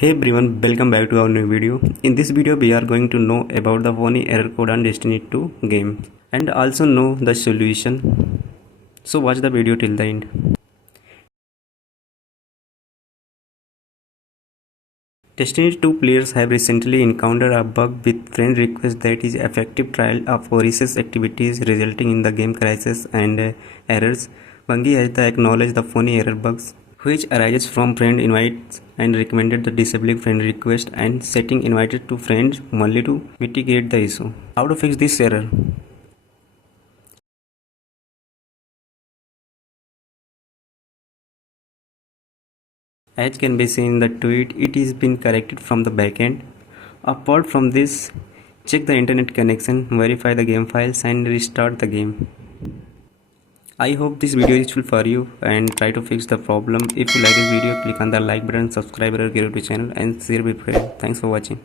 Hey everyone, welcome back to our new video. In this video we are going to know about the funny error code on Destiny 2 game and also know the solution. So watch the video till the end. Destiny 2 players have recently encountered a bug with friend request that is effective trial of recess activities resulting in the game crashes and errors. Bungie has acknowledged the funny error bugs which arises from friend invites and recommended the disabling friend request and setting invited to friends only to mitigate the issue. How to fix this error? As can be seen in the tweet, it is been corrected from the backend. Apart from this, check the internet connection, verify the game files and restart the game. I hope this video is useful for you and try to fix the problem. If you like this video, click on the like button, subscribe our YouTube channel and share with friends. Thanks for watching.